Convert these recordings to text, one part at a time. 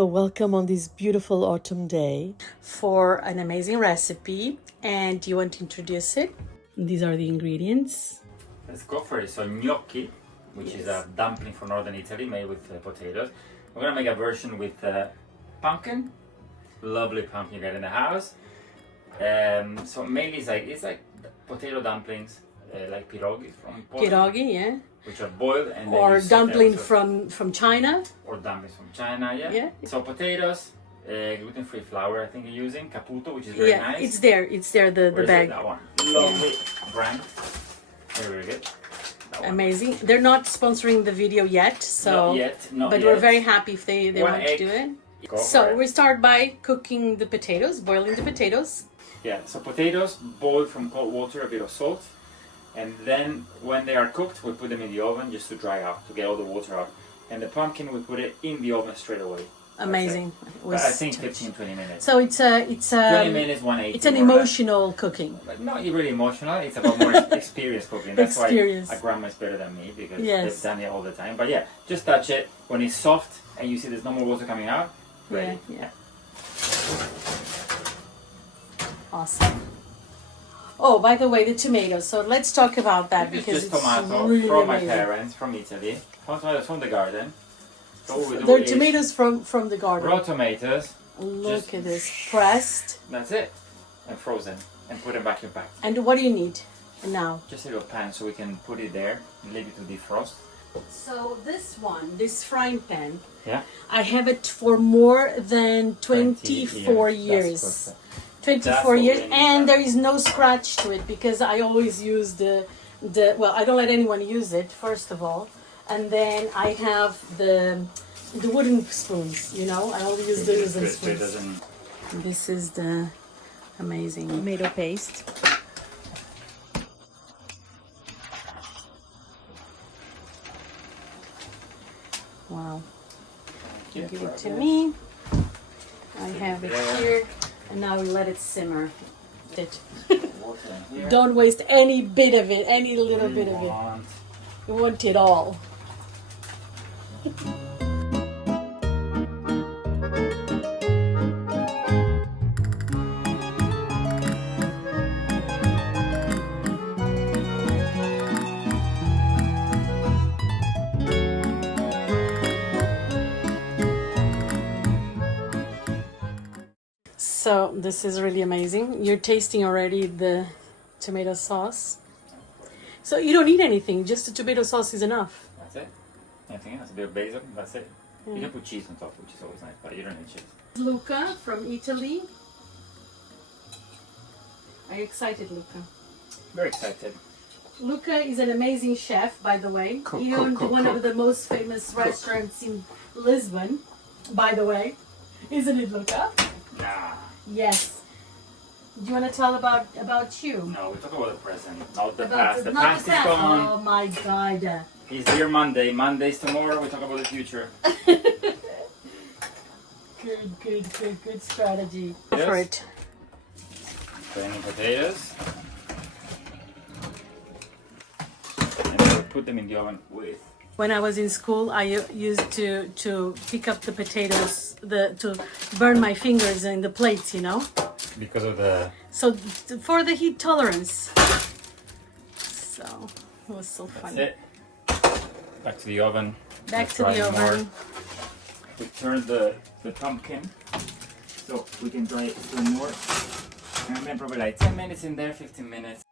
Luca, welcome on this beautiful autumn day for an amazing recipe. And do you want to introduce it? These are the ingredients. Let's go for it. So gnocchi, which is a dumpling from northern Italy made with potatoes. We're gonna make a version with pumpkin, lovely pumpkin you get in the house. So mainly it's like potato dumplings, like pierogi from Poland. Pierogi, yeah. Which are boiled and or dumpling from China. Or dumplings from China, yeah. Yeah. So potatoes, gluten-free flour I think you're using, Caputo, which is very nice. It's there, the bag. That one. Lovely brand. Very good. Amazing. They're not sponsoring the video yet, so not but yet. we're very happy if they want egg. to do it. So we start by cooking the potatoes, boiling the potatoes. Yeah, so potatoes boiled from cold water, a bit of salt, and then when they are cooked, we put them in the oven just to dry out, to get all the water out. And the pumpkin, we put it in the oven straight away. Amazing. I think 15-20 minutes. So it's 20 minutes, 180. It's an emotional cooking. But not really emotional. It's about more experience cooking. That's why a grandma is better than me, because they've done it all the time. But yeah, just touch it when it's soft and you see there's no more water coming out. Ready. Yeah. Awesome. Oh, by the way, the tomatoes. So let's talk about that because it's it's tomato really from amazing. my parents from Italy. Tomatoes from the garden. So they're tomatoes from the garden. Raw tomatoes. Look at this, pressed. That's it, and frozen, and put them back in pack. And what do you need now? Just a little pan so we can put it there and leave it to defrost. So this frying pan. Yeah. I have it for more than 24 years. 24 years, and there is no scratch to it because I always use the well, I don't let anyone use it first of all, and then I have the wooden spoons. You know, I only use the wooden spoons. This is the amazing tomato paste. Wow. You give it to me. I have it here. And now we let it simmer. Don't waste any bit of it, any little bit of it. You want it all. So this is really amazing. You're tasting already the tomato sauce. So you don't need anything, just the tomato sauce is enough. That's it. Anything else? A bit of basil, that's it. You can put cheese on top, which is always nice, but you don't need cheese. Luca from Italy. Are you excited, Luca? Very excited. Luca is an amazing chef, by the way. He owned one of the most famous restaurants in Lisbon, by the way. Isn't it, Luca? Nah. Yes. Do you want to tell about you? No, we talk about the present, not the past. The past is gone. Oh my God. He's here Monday. Monday's tomorrow. We talk about the future. Good strategy. Yes. For it. Plain potatoes. And we'll put them in the oven with. When I was in school, I used to pick up the potatoes, to burn my fingers in the plates, you know. Because of the. So for the heat tolerance. So it was so funny. That's it. Back to the oven. Back to the oven. More. We turn the pumpkin so we can dry it some more. And then probably like 10 minutes in there, 15 minutes.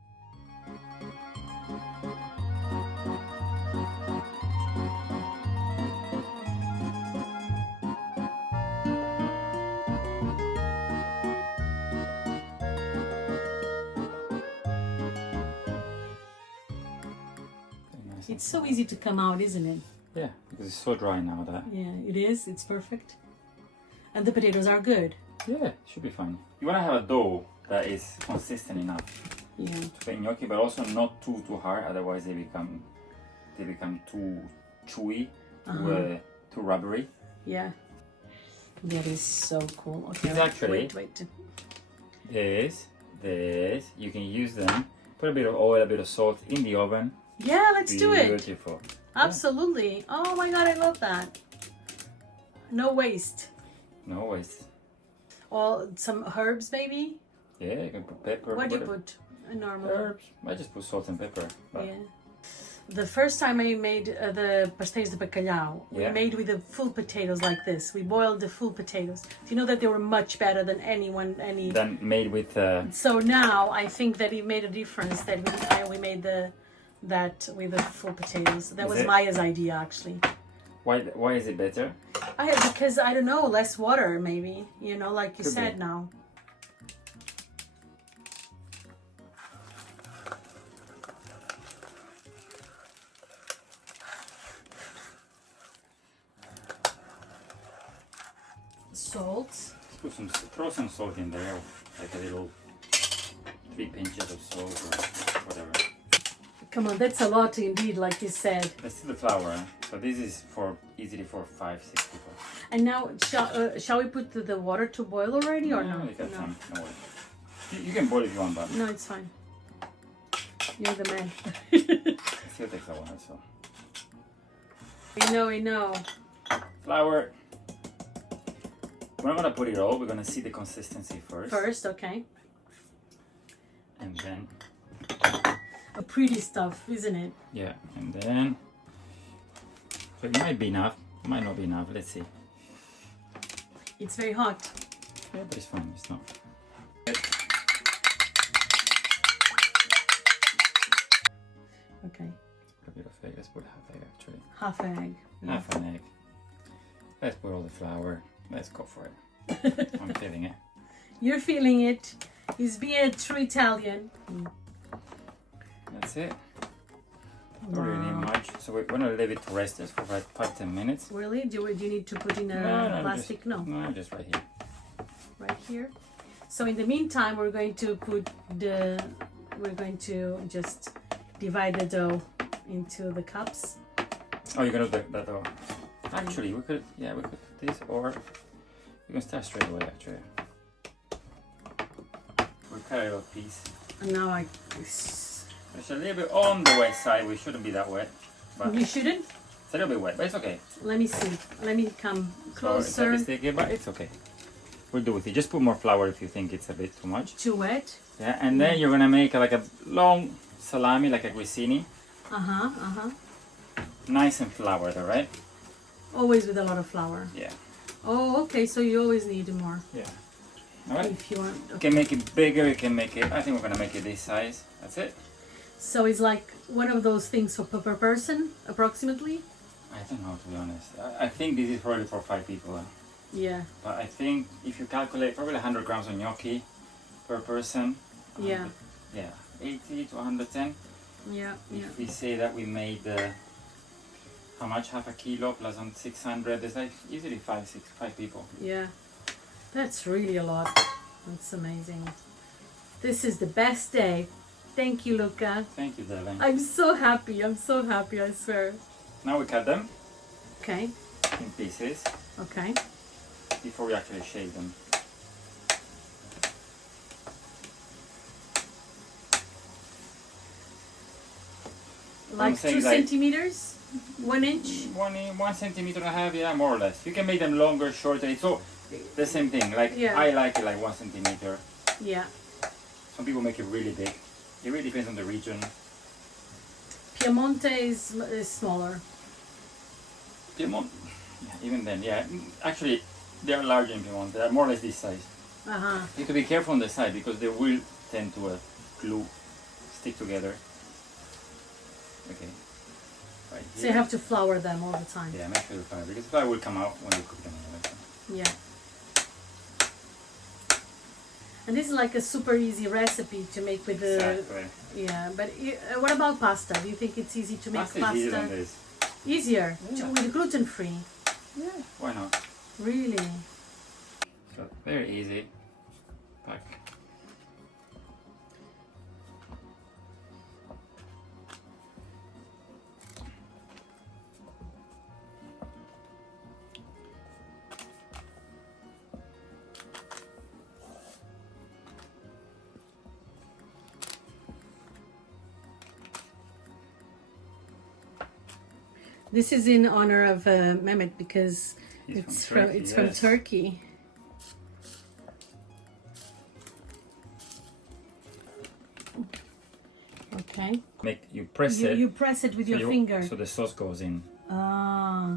It's so easy to come out, isn't it? Yeah, because it's so dry now that. Yeah, it is. It's perfect. And the potatoes are good. Yeah, should be fine. You want to have a dough that is consistent enough to make gnocchi, but also not too hard. Otherwise, they become too chewy, too rubbery. Yeah. That is so cool. Okay. It's actually wait. This you can use them. Put a bit of oil, a bit of salt in the oven. Yeah, let's do it. Beautiful. Absolutely. Oh my God, I love that. No waste. No waste. Or some herbs, maybe? Yeah, you can put pepper. What do you whatever. put? Normally. Herbs. I just put salt and pepper. But Yeah. The first time I made the pastéis de bacalhau, we Yeah. made with the full potatoes like this. We boiled the full potatoes. Do you know that they were much better than any? Then made with. So now I think that it made a difference that we made that with the full potatoes. That Is was it? Maya's idea, actually. Why is it better? Because I don't know, less water maybe. You know, like you Could said be. now. Salt. Throw some salt in there, like a little 3 pinches of salt or whatever. Come on, that's a lot indeed, like you said. Let's see the flour. So this is easily for 5-6 people. And now, shall we put the water to boil already or no? You got some. No worries. You can boil if you want, but No, it's fine. You're the man. it still takes a while. So We know. flour. We're not gonna put it all. We're gonna see the consistency first. First, okay. And then A pretty stuff, isn't it? yeah, and then so it might be enough. Might not be enough. Let's see. It's very hot. Yeah, but it's fine. It's not. Okay. A bit of egg. Let's put half egg actually. Half egg. Half an egg. Let's put all the flour. Let's go for it. I'm feeling it. You're feeling it. He's being a true Italian. That's it. Don't really need much. So we're gonna leave it to rest just for about 5-10 minutes. Really? Do you need to put in a plastic? No, just right here. Right here. So in the meantime, we're going to just divide the dough into the cups. Oh, you're gonna do that though. Actually, we could do this, or you can start straight away. Actually, we'll cut a little piece. And now It's a little bit on the wet side. We shouldn't be that wet, but you shouldn't. it's a little bit wet, but it's okay. Let me see. Let me come So it's a closer. bit sticky, but it's okay. We'll do with it. Just put more flour if you think it's a bit too much. Too wet. Yeah, and then you're gonna make like a long salami, like a grissini. Nice and floured, all right? Always with a lot of flour. Yeah. Oh, okay. So you always need more Yeah. All right. if you want. You can make it bigger. You can make it. I think we're gonna make it this size. That's it. So it's like one of those things for per person, approximately. I don't know, to be honest. I think this is probably for 5 people. Yeah. But I think if you calculate probably 100 grams of gnocchi per person. Yeah. Yeah. 80 to 110. Yeah. Yeah. If we say that we made how much? Half a kilo plus on 600. There's like easily 5 people. Yeah. That's really a lot. That's amazing. This is the best day. Thank you, Luca. Thank you, Devin. I'm so happy. I'm so happy, I swear. Now we cut them Okay. in pieces Okay. before we actually shave them. Like saying 2 like- centimeters? 1 inch? 1 centimeter and a half, yeah, more or less. You can make them longer, shorter. It's all the same thing. Like Yeah. I like it like 1 centimeter. Yeah. Some people make it really big. It really depends on the region. Piemonte is smaller. Piemonte, yeah, even then, yeah. Actually, they are larger in Piemonte. They are more or less this size. Uh-huh. You have to be careful on the side because they will tend to stick together. Okay. Right So you have to flour them all the time. Yeah, make sure the flour, because the flour will come out when you cook them. Yeah. And this is like a super easy recipe to make with the... Exactly. Yeah, but what about pasta? Do you think it's easy to make Pasta pasta? is easier than this. Easier? Yeah. With gluten-free? Yeah. Why not? Really? So very easy. Pack. This is in honor of Mehmet because He's it's from Turkey, from yes. Turkey. Okay. You press it. You press it with your finger. So the sauce goes in. Ah.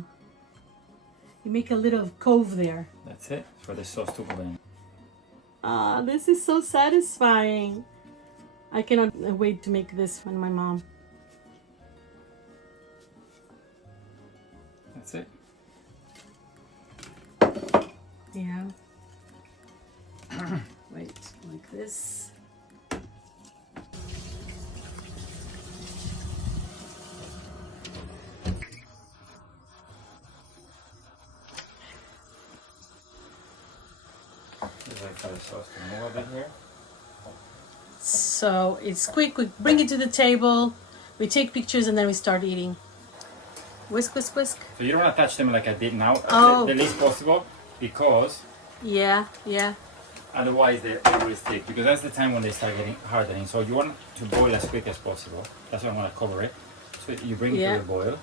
You make a little cove there. That's it, for the sauce to go in. Ah, this is so satisfying. I cannot wait to make this for my mom. That's it. Yeah. Wait, like this. Just like for the sauce to move a bit here. So it's quick. We bring it to the table. We take pictures and then we start eating. Whisk, whisk, whisk. So you don't want to touch them like I did now, Oh. the least possible, because Yeah. otherwise they will stick. Because that's the time when they start getting hardening. So you want to boil as quick as possible. That's why I'm going to cover it. So you bring it to the boil,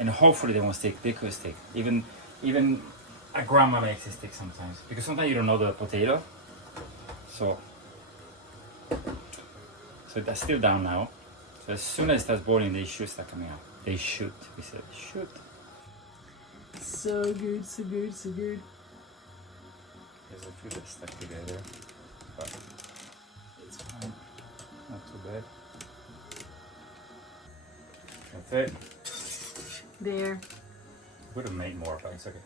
and hopefully they won't stick. They could stick. Even a grandma makes it stick sometimes, because sometimes you don't know the potato. So that's still down now. So as soon as it starts boiling, they should start coming out. They should. We said should. So good, so good, so good. There's a few that stuck together, but it's fine. Not too bad. That's it. There. Would have made more, but it's okay.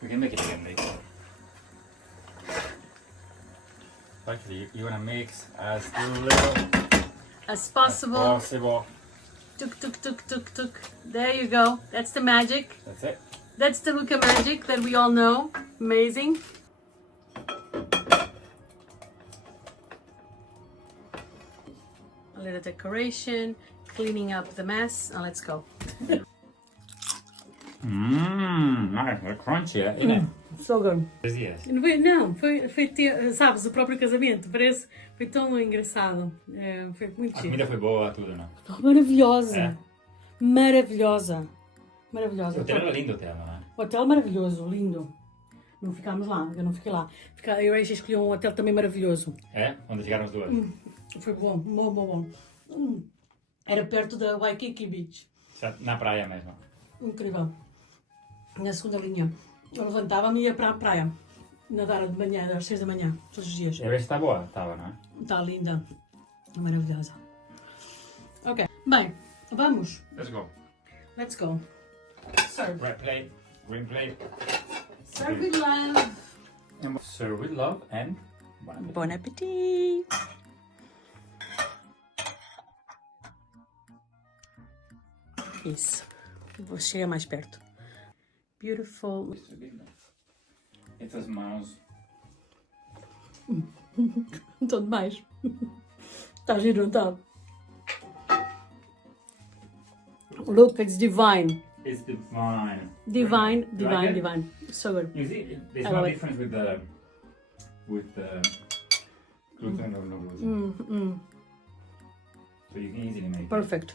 We can make it again later. Actually, you wanna mix as little As possible. as possible. Tuk, tuk, tuk, tuk, tuk. There you go. That's the magic. That's it. That's the Luca magic that we all know. Amazing. A little decoration, cleaning up the mess. Now let's go. Nice, they're crunchy, isn't it? So good. Yes. Não, foi sabes, o próprio casamento. Foi tão engraçado. Foi muito A chique. comida foi boa, tudo, não? Maravilhosa. É. Maravilhosa. Maravilhosa. O hotel era lindo, hotel, não é? Hotel maravilhoso, lindo. Não ficámos lá, eu não fiquei lá. Eu e a Rachel escolheu um hotel também maravilhoso. É? Onde ficaram as duas? Foi bom, bom. Era perto da Waikiki Beach. Na praia mesmo. Incrível. Na segunda linha. Eu levantava-me e ia para a praia. Nadar de manhã, às 6 da manhã, todos os dias. E a vez está boa? Estava, não é? Está linda. Maravilhosa. Ok. Bem, vamos. Let's go. Let's go. Serve. Red plate, green plate. Serve with love. And serve with love and Bon appétit. Isso. Vou chegar mais perto. Beautiful. Essas mãos. Então demais. Está giro, não está? Look, it's divine. It's divine. Divine, You like it? divine. So good. You see, there's I no love it. difference with the gluten or no gluten. So you can easily make it. Perfect.